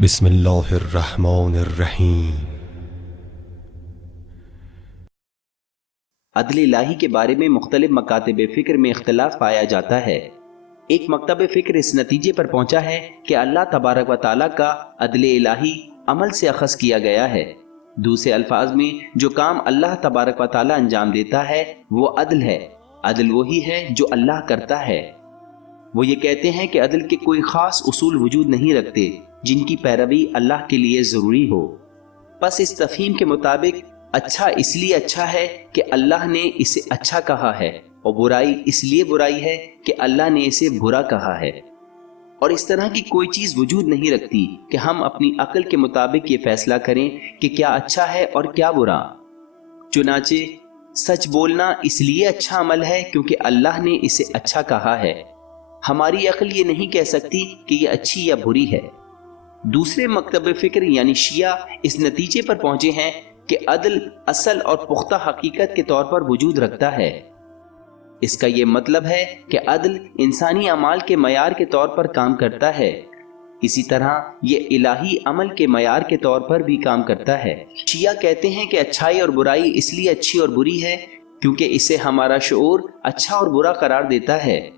बिस्मिल्लाहिर्रहमानिर्रहीम। अदल इलाही के बारे में मुख्तलिफ मकातिब फ़िक्र में इख्तिलाफ पाया जाता है। एक मकतब फ़िक्र इस नतीजे पर पहुंचा है कि अल्लाह तबारक व तआला का अदल इलाही अमल से अखज़ किया गया है। दूसरे अल्फाज में जो काम अल्लाह तबारक व तआला अंजाम देता है वो अदल है। अदल वही है जो अल्लाह करता है। वो ये कहते हैं कि अदल के कोई ख़ास उसूल वजूद नहीं रखते जिनकी पैरवी अल्लाह के लिए ज़रूरी हो। बस इस तफ़हीम के मुताबिक अच्छा इसलिए अच्छा है कि अल्लाह ने इसे अच्छा कहा है और बुराई इसलिए बुराई है कि अल्लाह ने इसे बुरा कहा है। और इस तरह की कोई चीज़ वजूद नहीं रखती कि हम अपनी अक्ल के मुताबिक ये फैसला करें कि क्या अच्छा है और क्या बुरा। चुनाचे सच बोलना इसलिए अच्छा अमल है क्योंकि अल्लाह ने इसे अच्छा कहा है। हमारी अक्ल ये नहीं कह सकती कि ये अच्छी या बुरी है। दूसरे मकतब फ़िक्र यानी शिया इस नतीजे पर पहुंचे हैं कि अदल असल और पुख्ता हकीकत के तौर पर वजूद रखता है। इसका ये मतलब है कि अदल इंसानी अमाल के मयार के तौर पर काम करता है। इसी तरह ये इलाही अमल के मयार के तौर पर भी काम करता है। शिया कहते हैं कि अच्छाई और बुराई इसलिए अच्छी और बुरी है क्योंकि इसे हमारा शऊर अच्छा और बुरा करार देता है,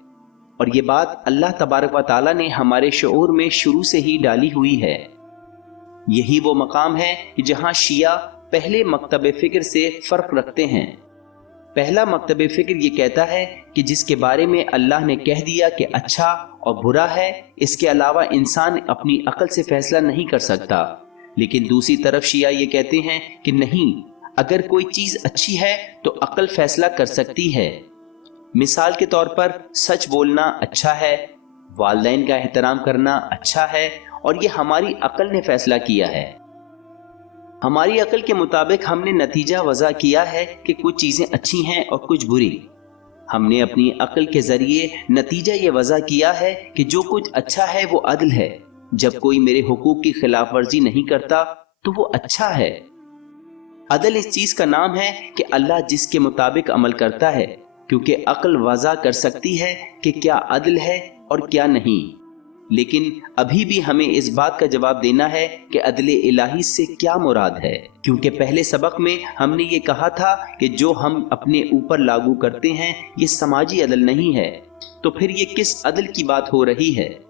और ये बात अल्लाह तबारक व तआला ने हमारे शऊर में शुरू से ही डाली हुई है। यही वो मकाम है जहाँ शिया पहले मकतब फ़िक्र से फ़र्क रखते हैं। पहला मकतब फ़िक्र ये कहता है कि जिसके बारे में अल्लाह ने कह दिया कि अच्छा और बुरा है, इसके अलावा इंसान अपनी अक्ल से फैसला नहीं कर सकता। लेकिन दूसरी तरफ शिया ये कहते हैं कि नहीं, अगर कोई चीज़ अच्छी है तो अक्ल फैसला कर सकती है। मिसाल के तौर पर सच बोलना अच्छा है, वालिदैन का एहतराम करना अच्छा है, और ये हमारी अक्ल ने फैसला किया है। हमारी अक्ल के मुताबिक हमने नतीजा वज़ा किया है कि कुछ चीज़ें अच्छी हैं और कुछ बुरी। हमने अपनी अक्ल के ज़रिए नतीजा ये वज़ा किया है कि जो कुछ अच्छा है वो अदल है। जब कोई मेरे हुकूक की खिलाफ वर्जी नहीं करता तो वो अच्छा है। अदल इस चीज़ का नाम है कि अल्लाह जिसके मुताबिक अमल करता है, क्योंकि अक्ल वज़ा कर सकती है कि क्या अदल है और क्या नहीं। लेकिन अभी भी हमें इस बात का जवाब देना है कि अदल इलाही से क्या मुराद है, क्योंकि पहले सबक में हमने ये कहा था कि जो हम अपने ऊपर लागू करते हैं ये समाजी अदल नहीं है। तो फिर ये किस अदल की बात हो रही है?